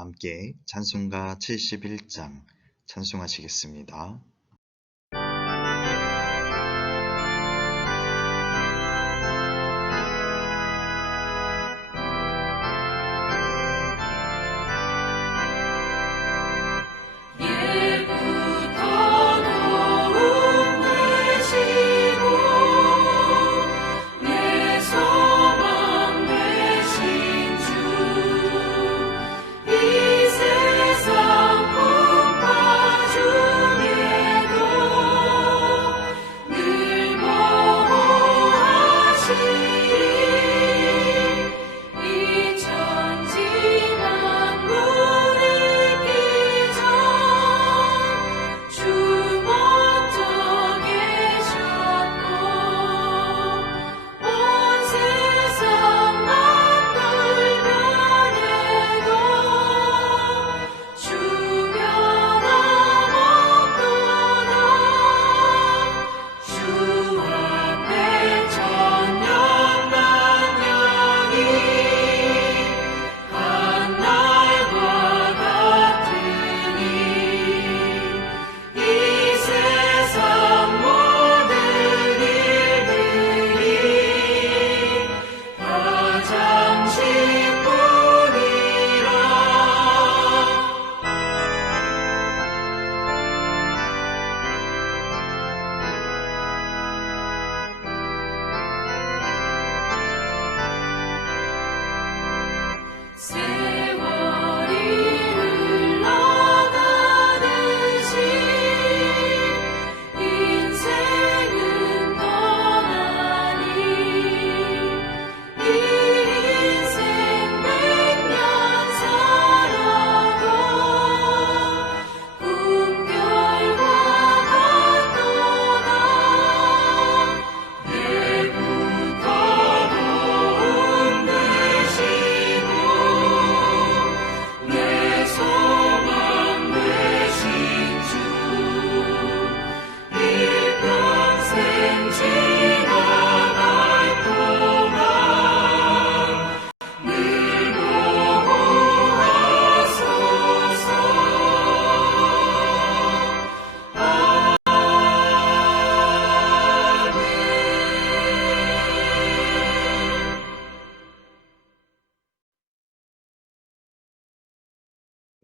함께 찬송가 71장 찬송하시겠습니다.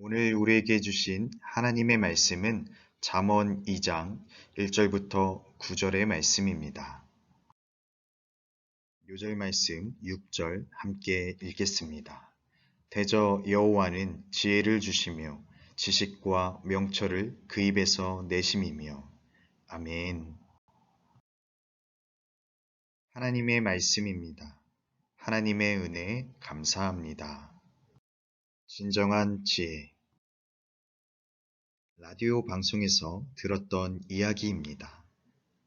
오늘 우리에게 주신 하나님의 말씀은 잠언 2장 1절부터 9절의 말씀입니다. 요절 말씀 6절 함께 읽겠습니다. 대저 여호와는 지혜를 주시며 지식과 명철을 그 입에서 내심이며. 아멘. 하나님의 말씀입니다. 하나님의 은혜 감사합니다. 진정한 지혜. 라디오 방송에서 들었던 이야기입니다.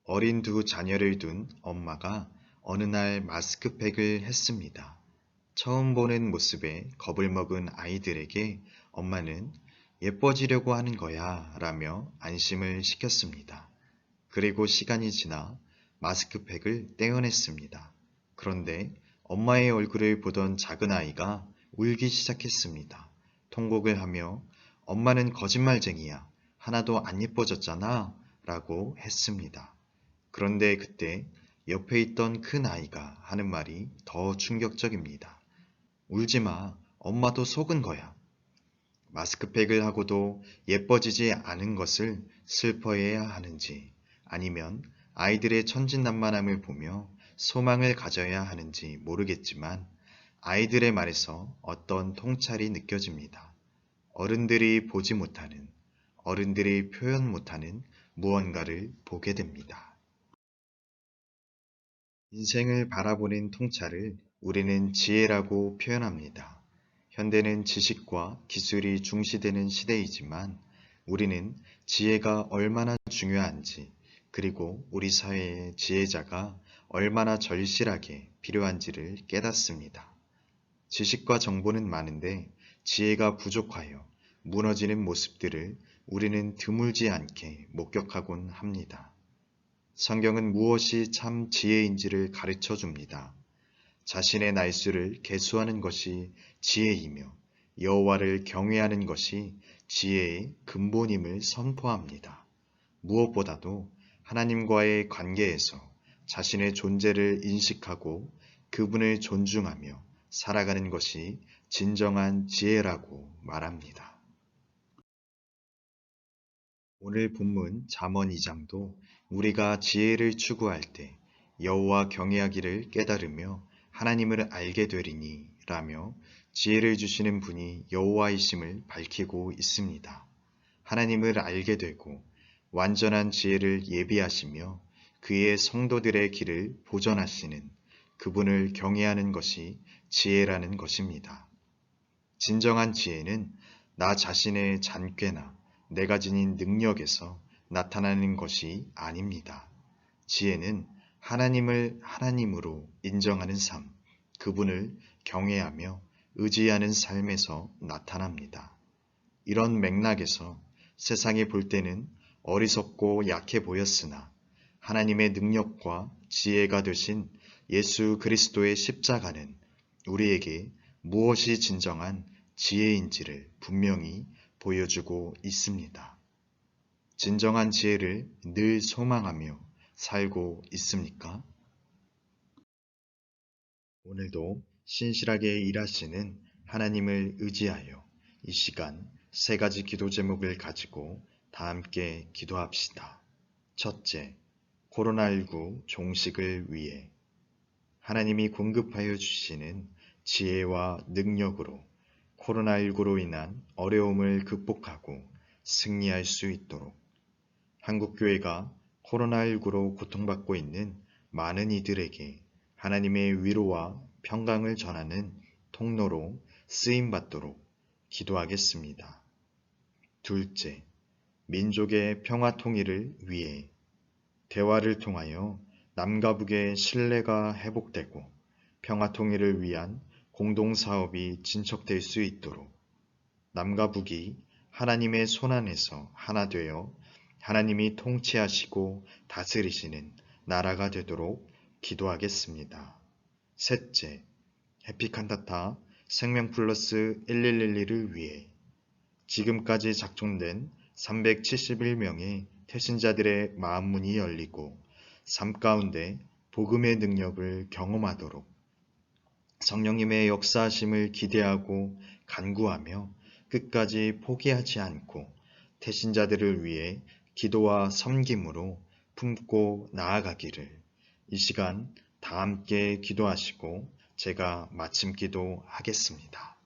어린 두 자녀를 둔 엄마가 어느 날 마스크팩을 했습니다. 처음 보는 모습에 겁을 먹은 아이들에게 엄마는 예뻐지려고 하는 거야 라며 안심을 시켰습니다. 그리고 시간이 지나 마스크팩을 떼어냈습니다. 그런데 엄마의 얼굴을 보던 작은 아이가 울기 시작했습니다. 통곡을 하며 엄마는 거짓말쟁이야. 하나도 안 예뻐졌잖아. 라고 했습니다. 그런데 그때 옆에 있던 큰 아이가 하는 말이 더 충격적입니다. 울지 마. 엄마도 속은 거야. 마스크팩을 하고도 예뻐지지 않은 것을 슬퍼해야 하는지, 아니면 아이들의 천진난만함을 보며 소망을 가져야 하는지 모르겠지만 아이들의 말에서 어떤 통찰이 느껴집니다. 어른들이 보지 못하는, 어른들이 표현 못하는 무언가를 보게 됩니다. 인생을 바라보는 통찰을 우리는 지혜라고 표현합니다. 현대는 지식과 기술이 중시되는 시대이지만 우리는 지혜가 얼마나 중요한지, 그리고 우리 사회의 지혜자가 얼마나 절실하게 필요한지를 깨닫습니다. 지식과 정보는 많은데 지혜가 부족하여 무너지는 모습들을 우리는 드물지 않게 목격하곤 합니다. 성경은 무엇이 참 지혜인지를 가르쳐 줍니다. 자신의 날수를 계수하는 것이 지혜이며 여호와를 경외하는 것이 지혜의 근본임을 선포합니다. 무엇보다도 하나님과의 관계에서 자신의 존재를 인식하고 그분을 존중하며 살아가는 것이 진정한 지혜라고 말합니다. 오늘 본문 잠언 2장도 우리가 지혜를 추구할 때 여호와 경외하기를 깨달으며 하나님을 알게 되리니 라며 지혜를 주시는 분이 여호와이심을 밝히고 있습니다. 하나님을 알게 되고 완전한 지혜를 예비하시며 그의 성도들의 길을 보전하시는 그분을 경외하는 것이 지혜라는 것입니다. 진정한 지혜는 나 자신의 잔꾀나 내가 지닌 능력에서 나타나는 것이 아닙니다. 지혜는 하나님을 하나님으로 인정하는 삶, 그분을 경외하며 의지하는 삶에서 나타납니다. 이런 맥락에서 세상이 볼 때는 어리석고 약해 보였으나 하나님의 능력과 지혜가 되신 예수 그리스도의 십자가는 우리에게 무엇이 진정한 지혜인지를 분명히 보여주고 있습니다. 진정한 지혜를 늘 소망하며 살고 있습니까? 오늘도 신실하게 일하시는 하나님을 의지하여 이 시간 세 가지 기도 제목을 가지고 다 함께 기도합시다. 첫째, 코로나19 종식을 위해 하나님이 공급하여 주시는 지혜와 능력으로 코로나19로 인한 어려움을 극복하고 승리할 수 있도록 한국교회가 코로나19로 고통받고 있는 많은 이들에게 하나님의 위로와 평강을 전하는 통로로 쓰임받도록 기도하겠습니다. 둘째, 민족의 평화 통일을 위해 대화를 통하여 남과 북의 신뢰가 회복되고 평화 통일을 위한 공동사업이 진척될 수 있도록 남과 북이 하나님의 손안에서 하나 되어 하나님이 통치하시고 다스리시는 나라가 되도록 기도하겠습니다. 셋째, 해피칸타타 생명플러스 1112를 위해 지금까지 작성된 371명의 태신자들의 마음문이 열리고 삶 가운데 복음의 능력을 경험하도록 성령님의 역사하심을 기대하고 간구하며 끝까지 포기하지 않고 태신자들을 위해 기도와 섬김으로 품고 나아가기를 이 시간 다 함께 기도하시고 제가 마침 기도하겠습니다.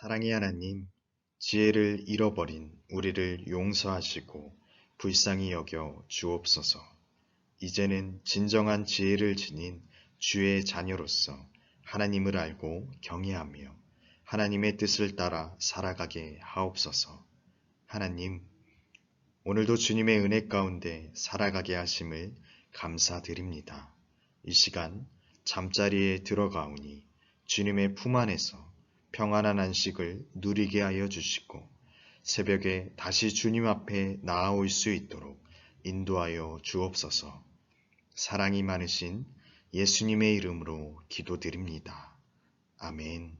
사랑의 하나님, 지혜를 잃어버린 우리를 용서하시고 불쌍히 여겨 주옵소서. 이제는 진정한 지혜를 지닌 주의 자녀로서 하나님을 알고 경외하며 하나님의 뜻을 따라 살아가게 하옵소서. 하나님, 오늘도 주님의 은혜 가운데 살아가게 하심을 감사드립니다. 이 시간 잠자리에 들어가오니 주님의 품 안에서 평안한 안식을 누리게 하여 주시고 새벽에 다시 주님 앞에 나아올 수 있도록 인도하여 주옵소서. 사랑이 많으신 예수님의 이름으로 기도드립니다. 아멘.